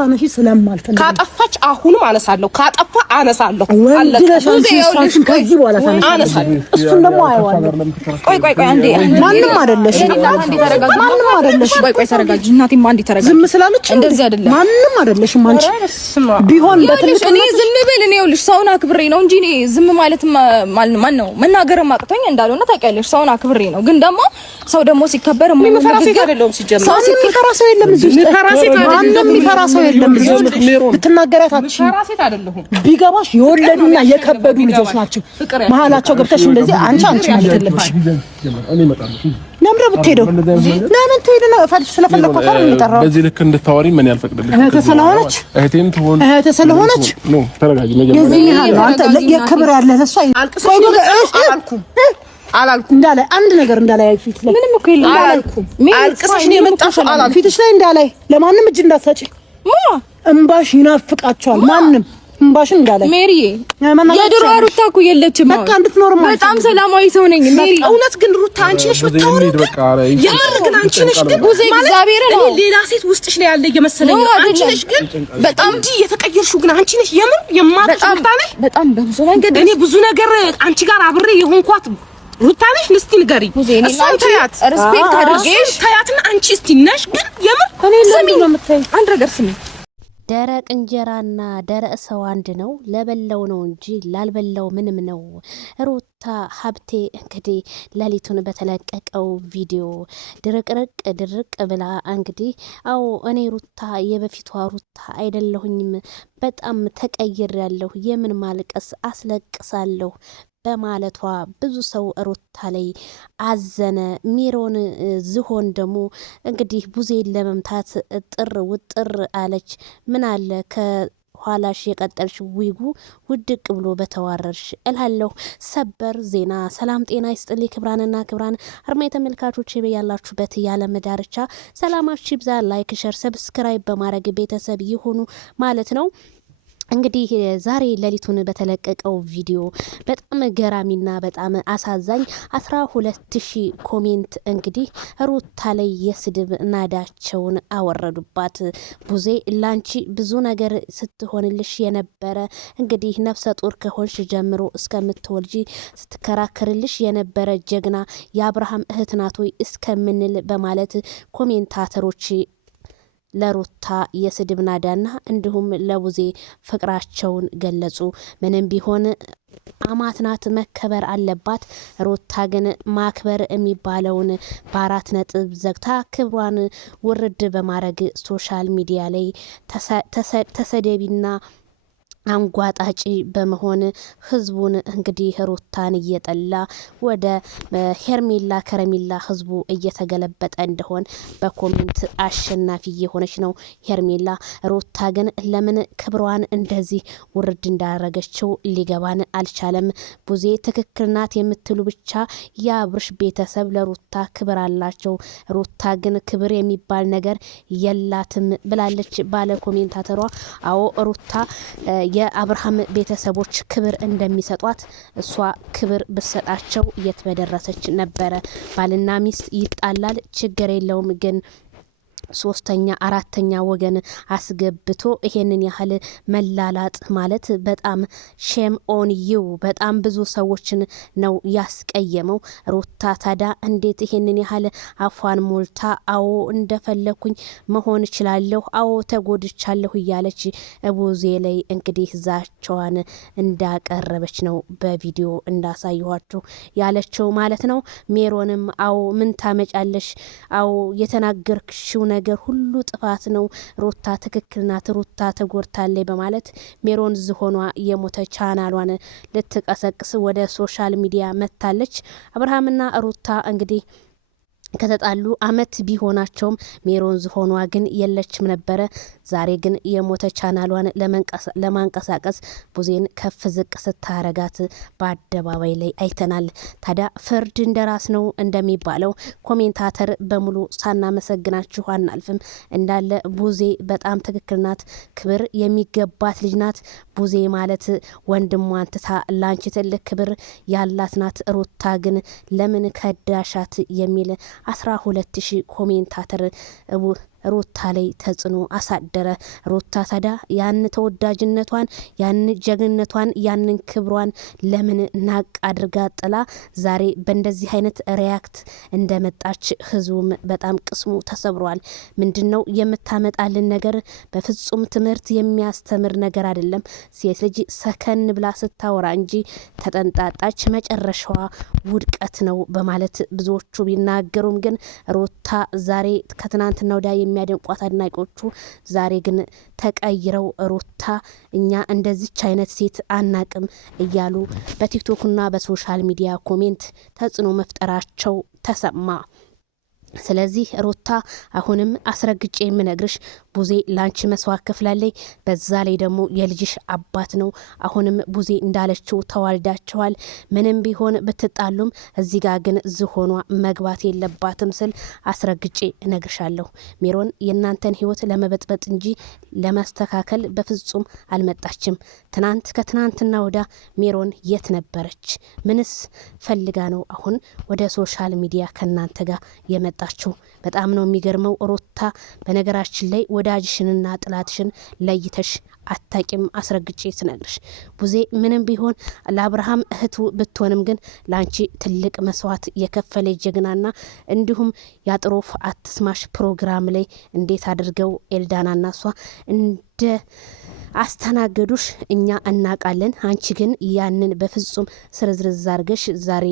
እንድታነሺ ስለማልፈልግ ካጠፋች አሁንም አነሳለሁ ካጠፋ አነሳለሁ ከዚህ በኋላ አነሳለሁ እሱን ደግሞ አየዋለሁ ቆይ አንዴ ማንም አይደለሽ ቆይ ተረጋጂ እናቴማ አንዴ ተረጋጂ ዝም ስላለች እንደዚህ አይደለም ማንም አይደለሽም አንቺ ቢሆን በትልቅ እኔ ዝም ብል እኔ ይኸውልሽ ሰውን አክብሬ ነው እንጂ እኔ ዝም ማለት ማን ነው መናገር ማቅቶኝ እንዳልሆነ ታውቂያለሽ ሰውን አክብሬ ነው ግን ደግሞ ሰው ደግሞ ሲከበር የሚፈራ ሰው የለም እዚህ ውስጥ ማንም የሚፈራ ሰው የለም እዚህ ውስጥ ብትናገራት አይደለሁም ቢገባሽ የወለዱና የከበዱ ልጆች ናቸው መሀላቸው ገብተሽ እንደዚህ አንቺ ማለት የለብሽ እኔ እመጣለሁ ለምን ብትሄደው ለምን ትሄድና ስለፈለኩት አይደል የምጠራው በዚህ ልክ እንድታወሪ ምን ያልፈቅድልኝ እህቴም ትሆን እህቴ ስለሆነች ነው ተረጋጊ የዚህ ያህል አንተ የክብር ያለህ ለሷ አላልኩም እንዳለ አንድ ነገር እንዳለ ፊት ላይ ምንም እኮ የለም አላልኩም አልቅሰሽ ነው የመጣሽው አላልኩም ፊትሽ ላይ እንዳለ ለማንም እጅ እንዳትሰጪ እንባሽ ይናፍቃቸዋል ማንም እንባሽን እንዳለ ሜሪዬ የድሮ ሩታ እኮ የለችም በቃ እንድትኖር ማለት በጣም ሰላማዊ ሰው ነኝ ሜሪ እውነት ግን ሩታ አንቺ ነሽ የምታወሪው የምር ግን አንቺ ነሽ ግን እግዚአብሔር ነው ሌላ ሴት ውስጥሽ ላይ ያለ እየመሰለኝ አንቺ ነሽ ግን በጣም እንዲህ የተቀየርሽው ግን አንቺ ነሽ የምር የማትጣጣለሽ በጣም በብዙ መንገድ እኔ ብዙ ነገር አንቺ ጋር አብሬ የሆንኳት ሩታ ነሽ እስቲ ንገሪኝ እሷን ታያት ሪስፔክት አድርጌሽ ታያትና አንቺ እስቲ ነሽ ግን የምር ስሚ ነው የምታይ አንድ ነገር ስሚ ደረቅ እንጀራና ደረቅ ሰው አንድ ነው ለበላው ነው እንጂ ላልበላው ምንም ነው። ሩታ ሀብቴ እንግዲህ ሌሊቱን በተለቀቀው ቪዲዮ ድርቅ ብላ እንግዲህ አዎ እኔ ሩታ የበፊቷ ሩታ አይደለሁኝም በጣም ተቀይሬያለሁ የምን ማልቀስ አስለቅሳለሁ በማለቷ ብዙ ሰው ሩታ ላይ አዘነ። ሚሮን ዝሆን ደግሞ እንግዲህ ቡዜን ለመምታት ጥር ውጥር አለች። ምን አለ ከኋላሽ የቀጠልሽ ዊጉ ውድቅ ብሎ በተዋረርሽ እላለሁ። ሰበር ዜና። ሰላም ጤና ይስጥልኝ ክብራንና ክብራን አርማ ተመልካቾች ያላችሁበት የዓለም ዳርቻ ሰላማችሁ ይብዛ። ላይክ ሸር ሰብስክራይብ በማድረግ ቤተሰብ ይሁኑ ማለት ነው። እንግዲህ ዛሬ ሌሊቱን በተለቀቀው ቪዲዮ በጣም ገራሚና በጣም አሳዛኝ 12000 ኮሜንት እንግዲህ ሩታ ላይ የስድብ ናዳቸውን አወረዱባት። ቡዜ ላንቺ ብዙ ነገር ስትሆንልሽ የነበረ እንግዲህ ነፍሰ ጡር ከሆንሽ ጀምሮ እስከምትወልጂ ስትከራከርልሽ የነበረ ጀግና የአብርሃም እህት ናት ወይ እስከምንል በማለት ኮሜንታተሮች ለሩታ የስድብ ናዳና እንዲሁም ለቡዜ ፍቅራቸውን ገለጹ። ምንም ቢሆን አማትናት መከበር አለባት። ሩታ ግን ማክበር የሚባለውን በ4 ነጥብ ዘግታ ክብሯን ውርድ በማድረግ ሶሻል ሚዲያ ላይ ተሰደቢና አንጓጣጪ በመሆን ህዝቡን እንግዲህ ሩታን እየጠላ ወደ ሄርሜላ ከረሜላ ህዝቡ እየተገለበጠ እንደሆን በኮሜንት አሸናፊ የሆነች ነው ሄርሜላ። ሩታ ግን ለምን ክብሯን እንደዚህ ውርድ እንዳረገችው ሊገባን አልቻለም። ቡዜ ትክክል ናት የምትሉ ብቻ የአብርሽ ቤተሰብ ለሩታ ክብር አላቸው። ሩታ ግን ክብር የሚባል ነገር የላትም ብላለች ባለ ኮሜንታተሯ። አዎ ሩታ የአብርሃም ቤተሰቦች ክብር እንደሚሰጧት እሷ ክብር ብሰጣቸው የት በደረሰች ነበረ። ባልና ሚስት ይጣላል ችግር የለውም ግን 3ኛ 4ኛ ወገን አስገብቶ ይሄንን ያህል መላላጥ ማለት በጣም ሼም ኦን ዩ በጣም ብዙ ሰዎችን ነው ያስቀየመው። ሩታ ታዳ እንዴት ይሄንን ያህል አፏን ሞልታ አዎ እንደፈለኩኝ መሆን እችላለሁ አዎ ተጎድቻለሁ እያለች ቡዜ ላይ እንግዲህ ዛቻዋን እንዳቀረበች ነው በቪዲዮ እንዳሳየኋችሁ ያለችው ማለት ነው። ሜሮንም አዎ ምን ታመጫለሽ አዎ የተናገርክሽው ነገር ሁሉ ጥፋት ነው ሩታ ትክክል ናት ሩታ ተጎድታለች በማለት ሜሮን ዝሆኗ የሞተ ቻናሏን ልትቀሰቅስ ወደ ሶሻል ሚዲያ መታለች። አብርሃምና ሩታ እንግዲህ ከተጣሉ አመት ቢሆናቸውም ሜሮን ዝሆኗ ግን የለችም ነበረ። ዛሬ ግን የሞተ ቻናሏን ለማንቀሳቀስ ቡዜን ከፍ ዝቅ ስታረጋት በአደባባይ ላይ አይተናል። ታዲያ ፍርድ እንደራስ ነው እንደሚባለው ኮሜንታተር በሙሉ ሳናመሰግናችሁ አናልፍም። እንዳለ ቡዜ በጣም ትክክል ናት፣ ክብር የሚገባት ልጅ ናት። ቡዜ ማለት ወንድሟን ትታ ላንቺ ትልቅ ክብር ያላት ናት። ሩታ ግን ለምን ከዳሻት የሚል 12000 ኮሜንታተር ሩታ ላይ ተጽዕኖ አሳደረ። ሩታ ታዲያ ያን ተወዳጅነቷን ያን ጀግንነቷን ያንን ክብሯን ለምን ናቅ አድርጋ ጥላ ዛሬ በእንደዚህ አይነት ሪያክት እንደመጣች ህዝቡም በጣም ቅስሙ ተሰብሯል። ምንድነው የምታመጣልን ነገር? በፍጹም ትምህርት የሚያስተምር ነገር አይደለም። ሴት ልጅ ሰከን ብላ ስታወራ እንጂ ተጠንጣጣች መጨረሻዋ ውድቀት ነው በማለት ብዙዎቹ ቢናገሩም ግን ሩታ ዛሬ ከትናንትና ወዲያ የሚያደንቋት አድናቂዎቹ ዛሬ ግን ተቀይረው ሩታ እኛ እንደዚች አይነት ሴት አናቅም እያሉ በቲክቶክና በሶሻል ሚዲያ ኮሜንት ተጽዕኖ መፍጠራቸው ተሰማ። ስለዚህ ሩታ አሁንም አስረግጬ የምነግርሽ ቡዜ ላንቺ መስዋዕት ከፍላለች። በዛ ላይ ደግሞ የልጅሽ አባት ነው። አሁንም ቡዜ እንዳለችው ተዋልዳቸዋል። ምንም ቢሆን ብትጣሉም እዚህ ጋር ግን ዝሆኗ መግባት የለባትም ስል አስረግጬ እነግርሻለሁ። ሜሮን የእናንተን ህይወት ለመበጥበጥ እንጂ ለማስተካከል በፍጹም አልመጣችም። ከትናንትና ወዳ ሜሮን የት ነበረች? ምንስ ፈልጋ ነው አሁን ወደ ሶሻል ሚዲያ ከናንተ ጋር የመጣችው? በጣም ነው የሚገርመው። ሩታ በነገራችን ላይ ወዳጅሽንና ጥላትሽን ለይተሽ አታቂም። አስረግጬ ስነግርሽ ቡዜ ምንም ቢሆን ለአብርሃም እህቱ ብትሆንም ግን ላንቺ ትልቅ መስዋዕት የከፈለ ጀግናና እንዲሁም ያጥሮፍ አትስማሽ ፕሮግራም ላይ እንዴት አድርገው ኤልዳናና እሷ እንደ አስተናገዱሽ እኛ እናቃለን። አንቺ ግን ያንን በፍጹም ስርዝርዝ አርገሽ ዛሬ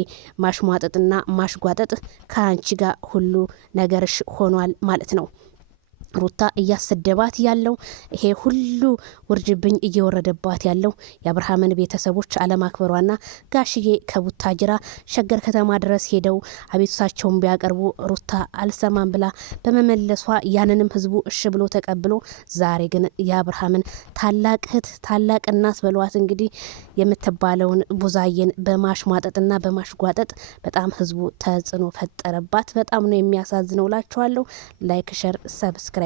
ማሽሟጠጥና ማሽጓጠጥ ከአንቺ ጋር ሁሉ ነገርሽ ሆኗል ማለት ነው። ሩታ እያሰደባት ያለው ይሄ ሁሉ ውርጅብኝ እየወረደባት ያለው የአብርሃምን ቤተሰቦች አለማክበሯና ጋሽዬ ከቡታጅራ ሸገር ከተማ ድረስ ሄደው አቤቱታቸውን ቢያቀርቡ ሩታ አልሰማም ብላ በመመለሷ ያንንም ህዝቡ እሺ ብሎ ተቀብሎ ዛሬ ግን የአብርሃምን ታላቅ እህት ታላቅ እናት በሏት እንግዲህ የምትባለውን ቡዛዬን በማሽሟጠጥና በማሽጓጠጥ በጣም ህዝቡ ተጽዕኖ ፈጠረባት። በጣም ነው የሚያሳዝነው ላችኋለሁ። ላይክ ሸር ሰብስክራይብ